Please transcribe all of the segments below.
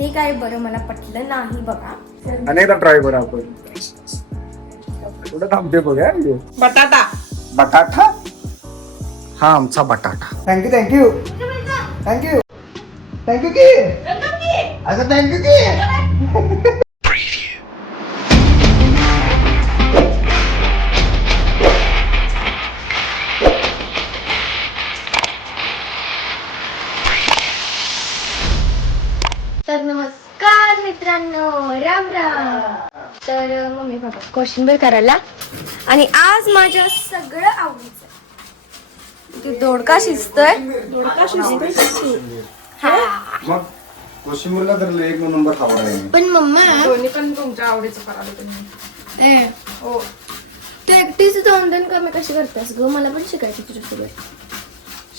हे काय बरं मला पटलं नाही बघा. अनेकदा ट्राय करू आपण. कुठं थांबते बघा. बटाटा बटाटा हा आमचा बटाटा. थँक्यू थँक्यू थँक्यू थँक्यू की असं थँक्यू की. तर नमस्कार मित्रांनो, राम राम. तर मम्मी बाबा कोशिंबीर करायला आणि आज माझ्या सगळं आवडीचं ते दोडका शिजतोय. हा मग कोशिंबीरला तर एक नंबर खावा आहे. पण मम्मा दोन्ही पण तुमच्या आवडीचं करायला तुम्ही. हो तू एकटीच दोन कमी कशी करतेस ग? मला पण शिकायची तुझ्यासोबत.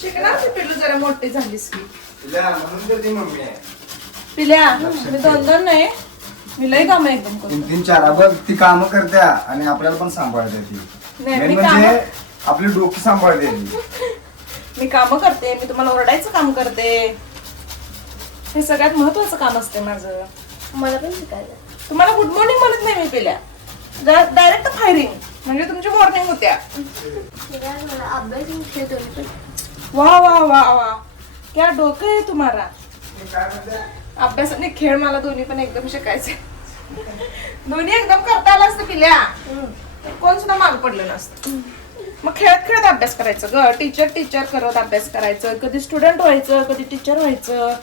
शिकणार की पिलू जरा मोठी झालीस की. म्हणून तर ती मम्मी आहे. पिल्या मी दोन नाही मी लई काम एकदम करतो. 3-4 बघ ती कामं करत्या आणि आपल्याला पण सांभाळते ती. नाही, Main मी म्हणजे आपली डोकी सांभाळते ती. मी काम करते, मी तुम्हाला ओरडायचं काम करते. हे सगळ्यात महत्वाचं काम असते माझं. मला पण शिकायचं. तुम्हाला गुड मॉर्निंग म्हणत नाही मी पिल्या, डायरेक्ट फायरिंग म्हणजे तुमची मॉर्निंग होत्या. मला अभ्यास खेळतो पण. वा वा वा वा क्या डोकं आहे तुम्हाला. अभ्यास आणि खेळ मला दोन्ही पण एकदम शिकायचे. दोन्ही एकदम करता आलं असतं पिल्या तर कोण सुद्धा माग पडलं नसतं. मग खेळत खेळत अभ्यास करायचं ग. टीचर करत अभ्यास करायचं. कधी स्टुडंट व्हायचं, कधी टीचर व्हायचं.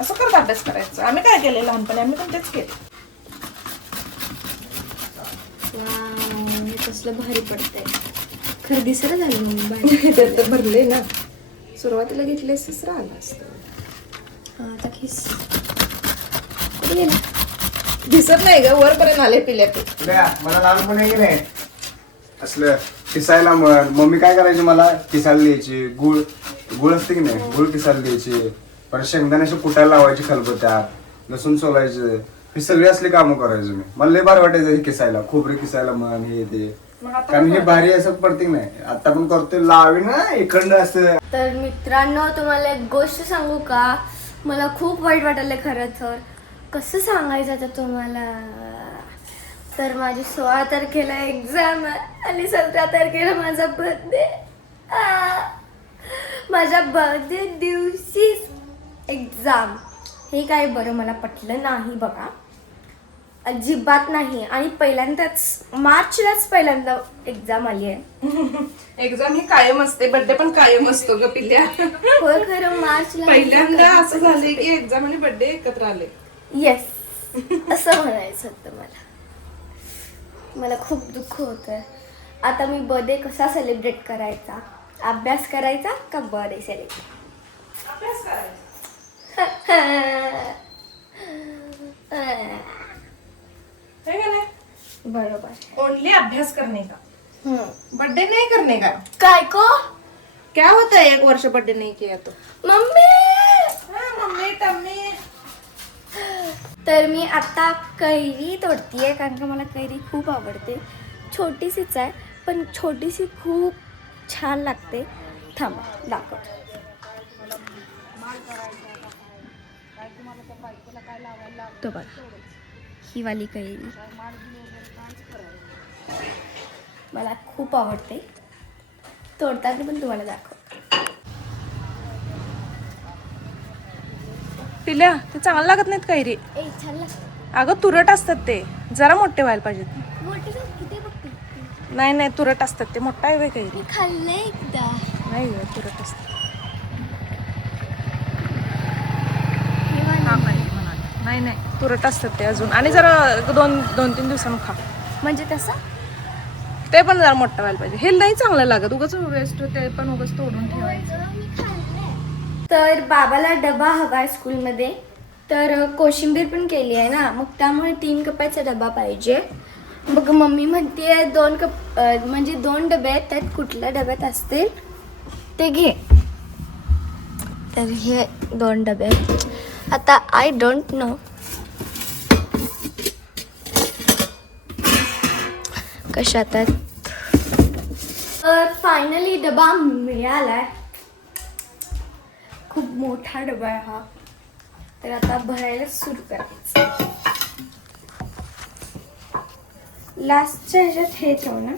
असं करत अभ्यास करायचं. आम्ही काय केले लहानपणी, आम्ही पण तेच केले. हे कसलं भारी पडतंय. खरं दिसर झालं मम्मी बाहेर. त्यात तर भरले ना. सुरुवातीला घेतले असंच राहिलं असतं. आता खिस कुठे गेला? दिसत नाही ग, वरपर्यंत आले पिल्या ते. तुला मला लहानपण आहे की नाही असलं किसायला म्हण. मम्मी काय करायची मला किसायला द्यायची. गुळ असते की नाही, गुळ किसायला द्यायची. परत शेंगदाण्याची कुटायला लावायची खलबत्त्यात, लसूण सोलायचं. ही सगळी असली कामं करायचो मी. मला लय भारी वाटायचं हे किसायला. खोबरे किसायला म्हण हे ते. कारण हे भारी असं पडते नाही. आता पण करतोय लावी ना इकडं असं. तर मित्रांनो तुम्हाला एक गोष्ट सांगू का? मला खूप वाईट वाटलं खरं तर. कसं सांगायचं आता तुम्हाला. तर माझी 16 तारखेला एक्झाम आहे आणि 17 तारखेला माझा बर्थडे. माझ्या बर्थडे दिवशीच एक्झाम. हे काय बरं मला पटलं नाही बघा, अजिबात नाही. आणि पहिल्यांदाच मार्चलाच पहिल्यांदा एक्झाम आली आहे. एक्झाम ही कायम असते, बर्थडे पण कायम असतो ग पिल्या. होय खरं मार्चला पहिल्यांदा असं झालंय की एक्झाम आणि बर्थडे एकत्र आले. येस असं म्हणायचं होतं मला. मला खूप दुःख होतं. आता मी बर्थडे कसा सेलिब्रेट करायचा? अभ्यास करायचा का बर्थडे सेलिब्रेट? अभ्यास करायचा. है का नाही? बरोबर. ओनली अभ्यास करने का, बर्थडे नहीं करने का. काय को क्या होता है 1 वर्ष बर्थडे नहीं किया तो. मम्मी? Mummy tummy. तर मी आता कैरी तोडतीये कारण का मला कैरी खूप आवडते. छोटीशीच आहे पण छोटीशी खूप छान लागते. थांबा दाखवते. तो बघा ही वाली कैरी मला खूप आवडते. तोडताना पण तुम्हाला दाखव. पिल्या ते चांगलं लागत नाहीत कैरी. ए छान लागते. अगं तुरट असतात ते, जरा मोठे व्हायला पाहिजेत. मोठी किती बघते. नाही नाही तुरट असतात ते. मोठा आहे कैरी. मी खाल्ले एकदा. नाही ग तुरट असतात. हे वाली. नाही नाही तुरट असतात ते अजून. आणि जरा 2-3 दिवसांनी खा. म्हणजे तसं ते पण जरा मोठं व्हायला पाहिजे. हे नाही चांगलं लागत. उगाच वेस्ट ते पण उगाच तोडून ठेवायचं. तर बाबाला डबा हवाय स्कूलमध्ये. तर कोशिंबीर पण केली आहे ना, मग त्यामुळे 3 कपाचा डबा पाहिजे. मग मम्मी म्हणते 2 कप म्हणजे 2 डबे आहेत, त्यात कुठल्या डब्यात असतील ते घे. तर हे 2 डबे आहेत. आता आय डोंट नो कशात आहेत. तर फायनली डबा मिळालाय. खूप मोठा डबा आहे हा. तर आता भरायला सुरू करायचं. लास्टच्या ह्याच्यात हे ठेव ना.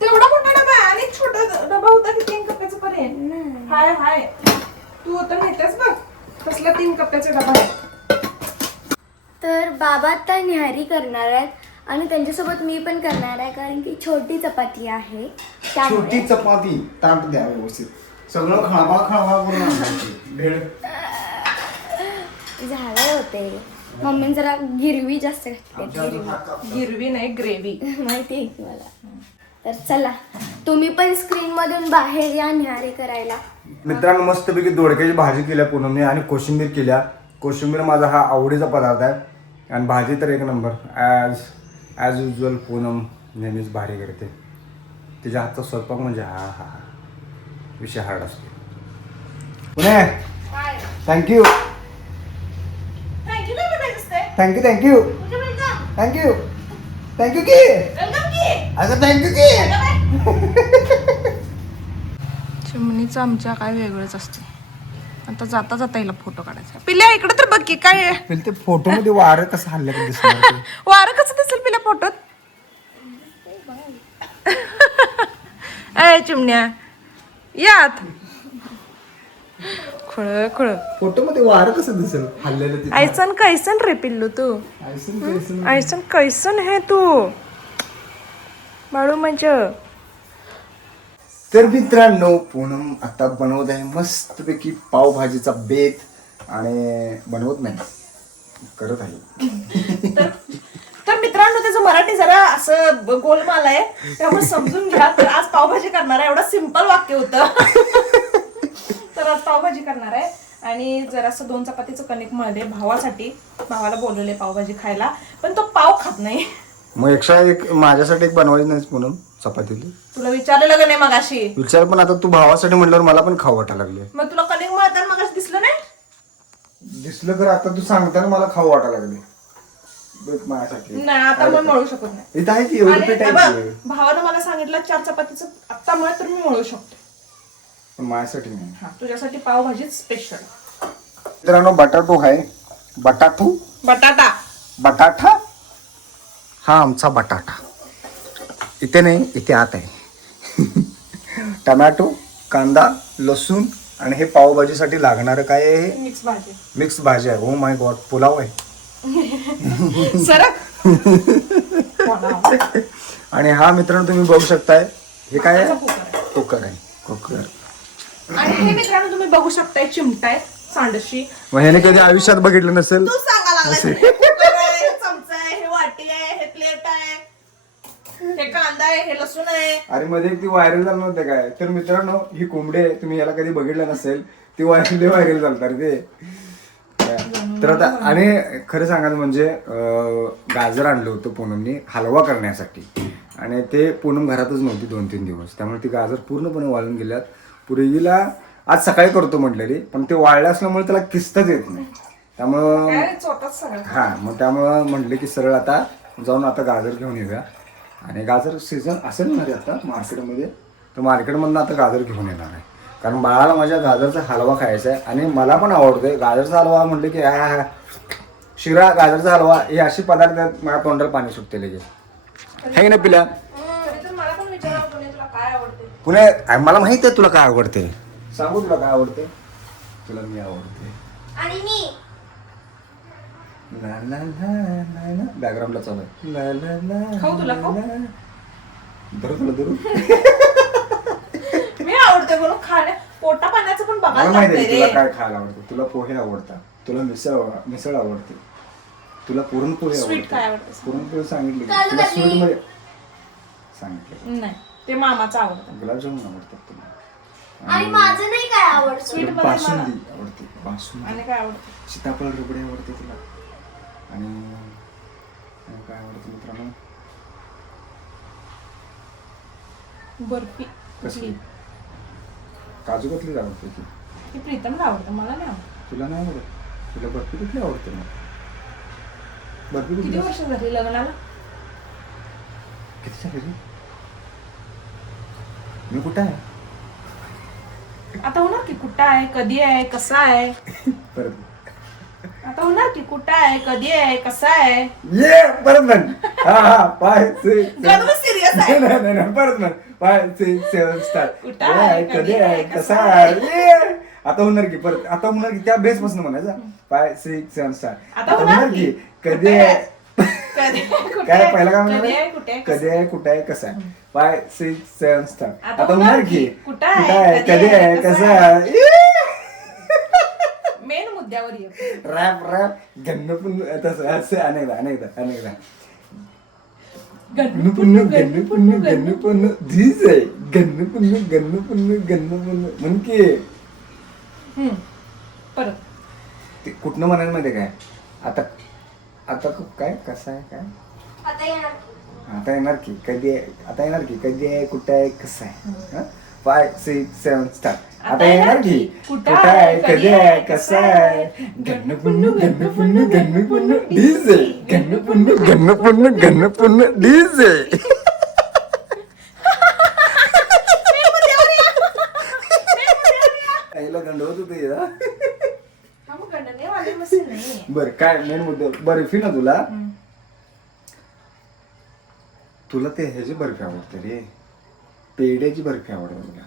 तेवढा मोठा डबा आहे आणि एक छोटा डबा होता की 3 कप्प्याचा पर्यंत. हाय हाय तू होता माहितीस बघ कसला 3 कप्प्याचा डबा आहे. तर बाबा आता न्याहारी करणार आहेत आणि त्यांच्यासोबत मी पण करणार आहे, कारण की छोटी चपाती आहे त्यामुळे. छोटी चपाती ताट द्या व्यवस्थित. सगळं खळबा करून आणायची. भेळ झाले होते. मम्मीने जरा गिरवी जास्त घातली. गिरवी नाही ग्रेव्ही. माहिती आहे की मला. तर चला तुम्ही पण स्क्रीन मधून बाहेर या न्याहारी करायला. मित्रांनो मस्तपैकी दोडक्याची भाजी केल्या पूनमने आणि कोशिंबीर केल्या. कोशिंबीर माझा हा आवडीचा पदार्थ आहे आणि भाजी तर एक नंबर. ॲज युजल पूनम नेहमीच भारी करते. तिच्या हातचा स्वयंपाक म्हणजे हा हा विषय हार्ड असतो. Pune thank you thank you thank you thank you thank you की अगं थँक्यू की. चिमणीचं आमच्या काय वेगळंच असते. आता जाता जाता हिला फोटो काढायचा. पिल्या इकडे तर बघ की काय आहे. ते फोटो मध्ये वारं कसं हल्लं का दिसणार ते? वारं कसं दिसेल पिल्या फोटोत. ए चिमण्या यात खुळ खुळ फोटो मध्ये वारं कसं दिसेल हल्लेलं ते? ऐसन कैसन रे पिल्लू तू. ऐसन कैसन है तू बाळू म्हणजे. तर मित्रांनो पूनम आता बनवत आहे मस्तपैकी पावभाजीचा बेत आणि बनवत नाही करत आहे. तर मित्रांनो त्याचं मराठी जरा असं गोलमाल आहे त्यामुळे समजून घ्या. तर आज पावभाजी करणार आहे. एवढं सिंपल वाक्य होतं. तर आज पावभाजी करणार आहे आणि जरासं 2 चपातीचं कणिक मळले भावासाठी. भावाला बोलवले पावभाजी खायला पण तो पाव खात नाही. मग एक्स्ट्रा एक माझ्यासाठी एक बनवायची नाही पूनम चपातीली? तुला विचारलेलं का नाही मगाशी? विचार पण आता तू भावासाठी म्हटल्यावर मला पण खाऊ वाटायला लागले. मग तुला कणिक मळताना मगाशी दिसलं नाही? दिसलं तर आता तू सांगताना मला खाऊ वाटायला लागले. माझ्यासाठी नाही आता मग मळू शकत नाही. इथं आहे की एवढं आणि पीठ आहे बघ, की. भावानं मला सांगितलं 4 चपातीचं आत्ता मळ तर मी मळू शकतो. पण माझ्यासाठी नाही. हा तुझ्यासाठी पावभाजी स्पेशल. मित्रांनो बटाटो आहे. बटाटा बटाटा हा आमचा बटाटा. इथे नाही इथे आत आहे. टमॅटो कांदा लसूण आणि हे पावभाजीसाठी लागणारं काय आहे? मिक्स भाजी. मिक्स भाजी आहे. ओ माय गॉड पुलाव आहे. सरक. आणि हा मित्रांनो तुम्ही बघू शकताय हे काय आहे? कुकर आहे. कुकर आहे. कुकर. आणि हे मित्रांनो तुम्ही बघू शकताय चिमटा आहे सांडशी. मग ह्याने कधी आयुष्यात बघितलं नसेल. तू सांगा लागला कुकर आहे, हे चमचा आहे, हे वाटी आहे, हे प्लेट आहे, हे कांदा आहे, हे लसूण आहे. अरे मध्ये ती व्हायरल झालं नव्हते काय? तर मित्रांनो ही कोंबडी आहे. तुम्ही याला कधी बघितलं नसेल ती व्हायरल झालतात ते. तर आता आणि खरं सांगायचं म्हणजे गाजर आणलं होतं पूनमने हलवा करण्यासाठी आणि ते पूनम घरातच नव्हती 2-3 दिवस. त्यामुळे ती गाजर पूर्णपणे वाळून गेल्यात. पूर्वीला आज सकाळी करतो म्हटलेली पण ते वाळलं असल्यामुळे त्याला किस्तच येत नाही. त्यामुळं हा मग त्यामुळं म्हटलं की सरळ आता जाऊन आता गाजर घेऊन येऊया. आणि गाजर सीझन असेल ना रे आता मार्केटमध्ये. तर मार्केटमधून आता गाजर घेऊन येणार आहे कारण बाळाला माझ्या गाजरचा हलवा खायचा आहे आणि मला पण आवडतोय गाजरचा हलवा. म्हटलं की हा शिरा गाजरचा हलवा हे असे पदार्थ आहेत माझ्या तोंडाला पाणी सुटते लगेच. हे ना पिल्या मला पण विचारा तुला काय आवडते. पुणे मला माहित आहे तुला काय आवडते. सांगू तुला काय आवडते. तुला मी आवडते आणि मी बॅकग्राऊंडला चालू आहे. खाऊ तुला खाऊ. धरू तुला धरू. मी आवडते म्हणून खाण्या पोटा पाण्याचं पण मला बघायला माहिती आहे लागतंय तुला रे. काय खायला आवडतं. तुला पोहे आवडतात. तुला मिसळ आवडते. तुला पुरणपोळी स्वीट काय आवडते. आवडते? पुरणपोळी सांगितली काजू तुला कतली. स्वीट मध्ये सांगितलं. नाही ते मामाचं आवडतं. गुलाबजामुन आवडतात तुला. आणि माझं नाही काय आवडत. स्वीट तुला मध्ये मला बासुंदी आवडते. बासुंदी आणि काय आवडतं. सीताफळ रबडी आवडते तुला. आणि काय आवडतं मित्रांनो बर्फी कसली काजू कतली आवडते ती. ती प्रीतमला आवडतं मला नाही आवडत. तुला नाही आवडत. तुला बर्फी कुठली आवडते मग? बर्फी किती कुठली वर्ष झाली लग्नाला? किती झाली रे? मी कुठं आहे? आता होणार की कुठं आहे, कधी आहे, कसा आहे. परत आता होणार की कुठं आहे, कधी आहे, कसा आहे. ये परत म्हण. हा 5 6 गणू सिरियस आहे. नाही परत म्हण. 5 6 7 स्टार्ट. कुठं आहे, कधी आहे, कसा आहे. ये. आता होणार की परत, आता होणार की त्या बेस पासून म्हणायचं. 5 6 7 स्टार्ट. आता होणार की कधी आहे, कधी आहे, कुठे काय आहे, पहिला काय कधी आहे, म्हणणार, कुठे आहे, कधी आहे, कुठे आहे, कसं आहे. 5 6 7 स्टार्ट. आता आता होणार की कुठं आहे, कधी आहे, कसं आहे. मेन मुद्द्यावर येतो. रॅप गन्न पण तसं असं अनेकदा गणू गन्न पुन्नु धीच आहे. गन्न पुन्नु म्हण की परत ते कुठनं म्हणायला माहितीये काय. आता आता काय कसं आहे काय. आता येणार की कधी आहे, आता येणार की कधी आहे, कुठं आहे, कसं आहे. 5 6 7 स्टार्ट. आता येणार की कुठं आहे, कधी आहे, कसं आहे. गन्न पुन्नु धीच आहे. गन्न पुन्नु धीच आहे. आईला गंडवत होते हा मग गणने वाले मशीन नाही. बर काय मेन मुद्दा. बर्फी ना तुला ते ह्याची बर्फी आवडते रे, पेड्याची बर्फी आवडते तुला.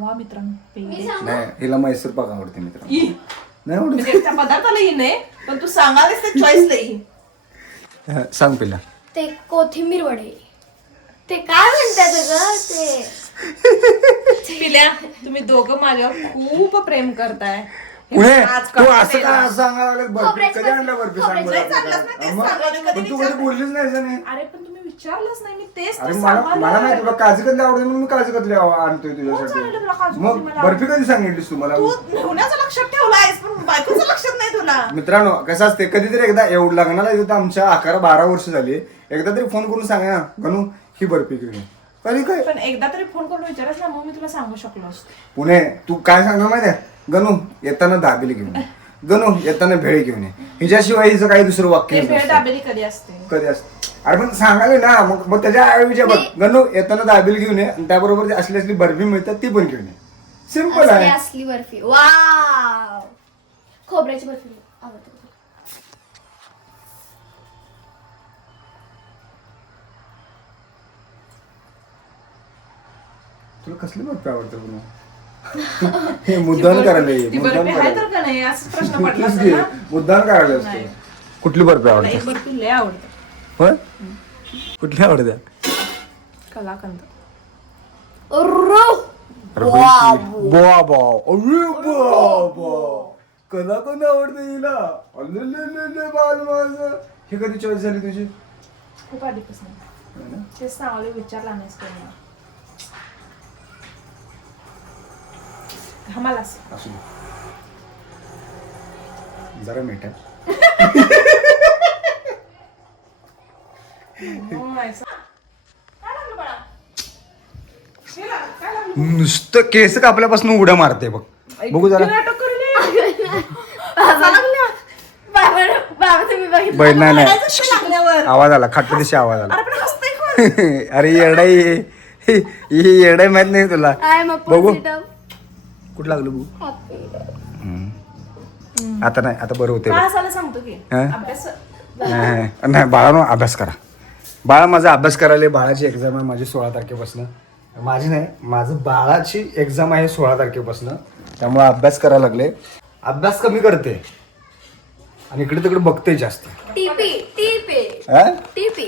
वा मित्रांनो, पेढे. नाही हिला मैसूर पाक आवडते मित्रांनो. ई. नाही आवडत. म्हणजे त्या पदार्थाला ही नाही, पण तू सांगालीस ते चॉईस नाही. सांग पहिला. ते कोथिंबीर वडे. ते काय म्हणतात ग ते. पिल्या, तुम्ही दोघं माझ्यावर खूप प्रेम करताय. पुढे आज तू का असं नाही काय ना? सांगायला बर्फी खोबऱ्याची कधी आणलं बर्फी सांग खोबऱ्याची बरं. चाललंच ना, तेच मग? सांगायला कधी पण तू कधी बोललीच नाही असं नाही. अरे पण तुम्ही विचारलंच नाही, मी तेच तर अरे मला सांगायला. नाही तुला काजू कतली आवडते म्हणून मी काजू कतली आणतोय सांगितलं तुला तुझ्यासाठी. काजू मग कतली मला बर्फी कधी सांगितलीस तू मला. तू नेवण्याचं लक्षात ठेवलायस, पण बायकोचं लक्षात नाही तुला. मित्रांनो कसं असते कधीतरी एकदा एवढं लग्नाला येतो तर आमच्या 11-12 वर्ष झाली. एकदा तरी फोन करून सांगा ना गणू ही बर्फी घेऊन ये. कधी काय पण एकदा तरी फोन करून विचारायचं ना, मग मी तुला सांगू शकलो असतो. पुणे तू काय सांगणार माहितीये. गणू येताना दाबेली घेऊन ये. गणू येताना भेळ घेऊन ये. हिच्याशिवाय हिचं काही दुसरं वाक्य ते भेळ नसतं. दाबेली कधी असते. कधी असत. अरे पण सांगाले ना मग त्याच्या ऐवजी बघ गणू येताना दाबेली घेऊन ये आणि त्याबरोबर ती असली बर्फी मिळतात ती पण घेऊन ये. सिम्पल आहे. असली बर्फी. वाव. खोबऱ्याची बर्फी आवडते. तुला कसली बर्फी आवडते पुन्हा. हे मुद्दाम करायला ये. ती मुद्दाम बर्फी आहे करायला तर का नाही असं प्रश्न पडला कुठलीच असेल घे. ना. मुद्दाम करायला नाही. असतो. कुठली बर्फी मला आवडते. एक बर्फी लय आवडते. होय कुठली आवडते. कलाकंद. कलाकंद आवडते हिला. अल्ले बाल माझं. हे कधी चॉईस झाली तुझी. खूप आधीपासून तेच सांगायला विचारला नाहीस तू मला. घामालास. असू दे. जरा मीठ आहे. काय लागलं बाळा? काय लागलं? नुसतं केस कापल्यापासून उड्या मारते बग. बघू जरा. किती नाटक करू नये. बाबा तुम्ही बघितलं. बैल नाही रडायचं शिळ लागल्यावर. आवाज आला खट्ट दिशी आवाज आला. अरे पण हसतंय कोण? अरे येडाई ही येडाई माहित नाही तुला. आय एम बघू पॉझिटिव्ह. कुठं लागलं बघू. आता नाही आता बरं होते. काय हसायला सांगतो की हा? अभ्यास. नाही बाळानो अभ्यास करा. बाळा माझा अभ्यास करायला. बाळाची एक्झाम आहे माझी 16 तारखेपासून. माझी नाही माझं बाळाची एक्झाम आहे 16 तारखेपासून. त्यामुळे अभ्यास करायला लागले. अभ्यास कमी करते आणि इकडे तिकडे बघते जास्त. टीपी टीपी हा? टीपी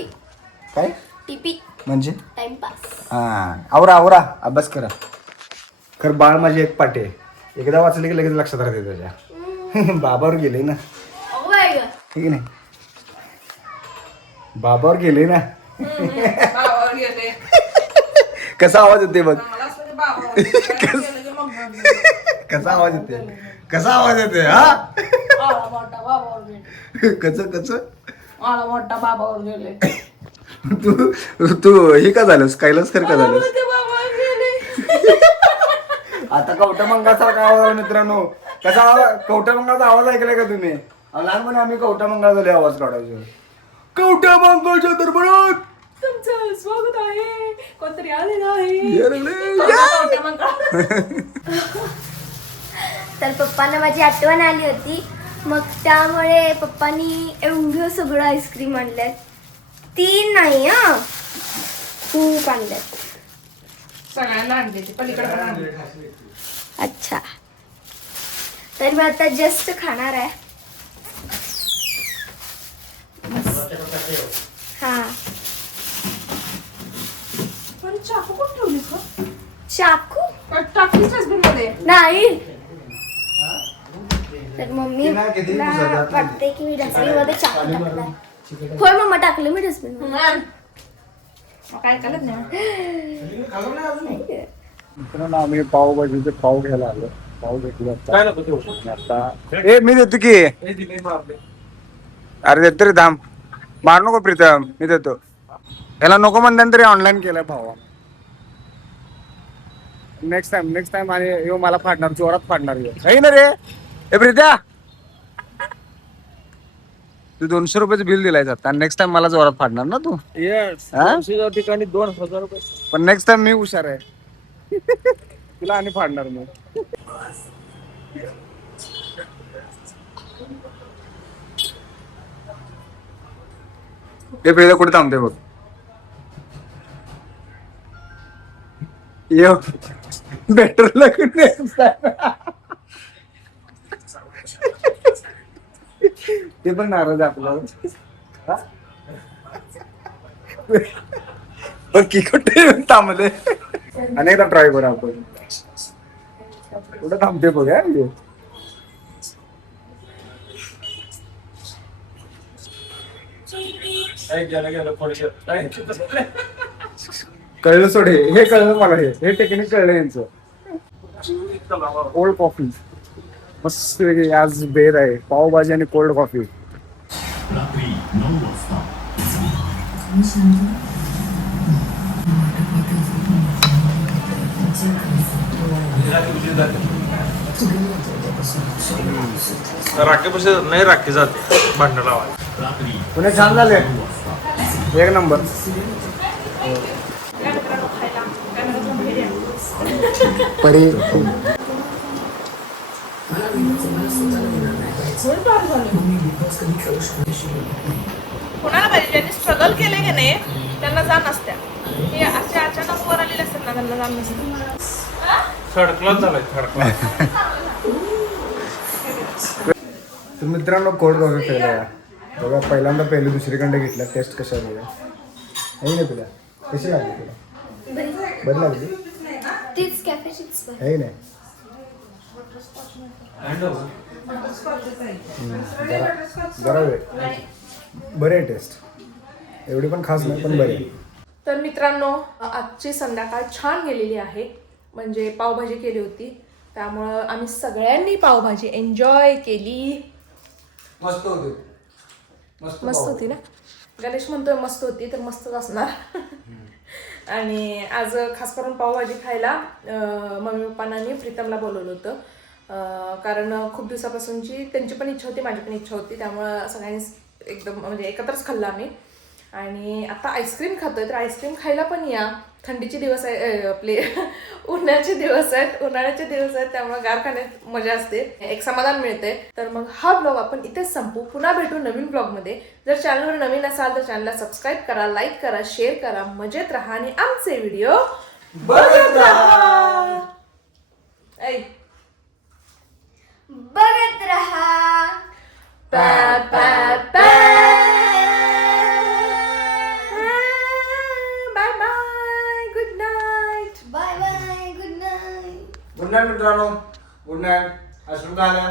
काय टीपी म्हणजे टाइमपास. हा आवरा अभ्यास करा. खरं बाळ माझी एक पाठी आहे. एकदा वाचले की लगेच लक्षात राहते त्याच्या. बाबावर गेले ना. ठीक नाही बाबावर गेले ना. बाबावर गेले. कसा आवाज येते बघ. मला असं वाटतं बाबावर गेले की मग कसा आवाज येते. कसा आवाज येते हा. आला मोठा बाबावर गेले. कच आला मोठा बाबावर गेले. तू हे का झालंस कैलास कर का झालंस. मोठे बाबावर गेले. आता कवटामंगासारखा आवाज आहे मित्रांनो. कसा आवाज कवटामंगाचा आवाज ऐकलाय का तुम्ही. लहानपणी आम्ही कवटामंगाचा आवाज काढायचो. कवटामंगाच्या दरबारात तुमचं स्वागत आहे, कोणतरी आलेलं आहे. तर पप्पांना माझी आठवण आली होती, मग त्यामुळे पप्पांनी एवढं सगळं आईस्क्रीम आणल्यात. 3 नाही खूप आणल्यात. सगळ्यांना आणले ते, पलीकडे पण आणले. अच्छा, तर मी आता जस्ट खाणार आहे. हा, पण चाकू कुठे ठेवलीस का? चाकू टाकलीस डस्टबिन मध्ये. नाही. तर मम्मी ते ना किती ला दिवसात जात नाही. वाटते की मी डस्टबिन मध्ये चाकू टाकलाय. होय मम्मा, टाकले मी डस्टबिन मध्ये. काय कळत नाही. मित्रांनो, आम्ही पावभाजीचे पाव घ्यायला आलो. पाव घेतले आता. ए मी देतो की. अरे देतो रे, धाम मार नको प्रीतम, मी देतो. याला नको म्हणल्यान तरी ऑनलाईन केलंय भावा. नेक्स्ट टाइम आणि यो मला फाडणार, जोरात फाडणार आहे ना रे. ए प्रीत्या, तू 200 रुपयाचं बिल दिलाय आता. नेक्स्ट टाइम मला जोरात फाडणार ना तू. हा? ठिकाणी 2000 रुपये. पण नेक्स्ट टाइम मी हुशार आहे. तुला आणि फाडणार मी. ते पहिलं कुठे थांबते बघ. ये बेटर ते पण नाराज आहे आपल्याला. की कुठे थांबले. अनेकदा ट्राय करू आपण. कुठं थांबते बघ. कळलं सोड, हे कळलं मला. हे टेक्निक कळलं यांचं. कोल्ड कॉफी मस्त वेगळी आज बेर आहे. पावभाजी आणि कोल्ड कॉफी. राखीपाशी नाही, राखी जाते भांडण लावायला. पुणे छान झाले, एक नंबर. परी कोणाला पाहिजे, ज्यांनी स्ट्रगल केले की नाही त्यांना जाण नसत्या. हे असे अचानक वर आलेले असतात ना, त्यांना जाण नसते. थर्ड झालाय, थर्ड. तर मित्रांनो, कोल्ड कॉफी प्यायला बघा. पहिल्यांदा पहिली दुसरीकडे घेतला. टेस्ट कशा बघा. नाही ना तुला कशी लागली? तुला बरी लागली? तीच कॅफेचीच. आहे नाही जरा वेळ बरे आहे. टेस्ट एवढी पण खास नाही, पण बरी. तर मित्रांनो, आजची संध्याकाळ छान गेलेली आहे. म्हणजे पावभाजी केली होती, त्यामुळं आम्ही सगळ्यांनी पावभाजी एन्जॉय केली. मस्त होती. मस्त होती ना. गणेश म्हणतोय मस्त होती, तर मस्तच असणार. आणि आज खास करून पावभाजी खायला मम्मी पप्पांना आणि प्रीतमला बोलवलं होतं. कारण खूप दिवसापासूनची त्यांची पण इच्छा होती, माझी पण इच्छा होती. त्यामुळं सगळ्यांनी एकदम म्हणजे एकत्रच खाल्लं आम्ही. आणि आता आईस्क्रीम खातोय, तर आईस्क्रीम खायला पण या. थंडीचे दिवस आहे, आपले उन्हाळ्याचे दिवस आहेत, त्यामुळे गार खाण्यात मजा असते, एक समाधान मिळते. तर मग हा ब्लॉग आपण इथेच संपू. पुन्हा भेटू नवीन ब्लॉगमध्ये. जर चॅनलवर नवीन असाल तर चॅनलला सबस्क्राईब करा, लाईक करा, शेअर करा, मजेत राहा आणि आमचे व्हिडिओ बघत राहा. बघत रहा. पा पा पा. Bye bye, good night. Bye bye, good night. Good night मित्रांनो. Good night. अश्रू आल्या.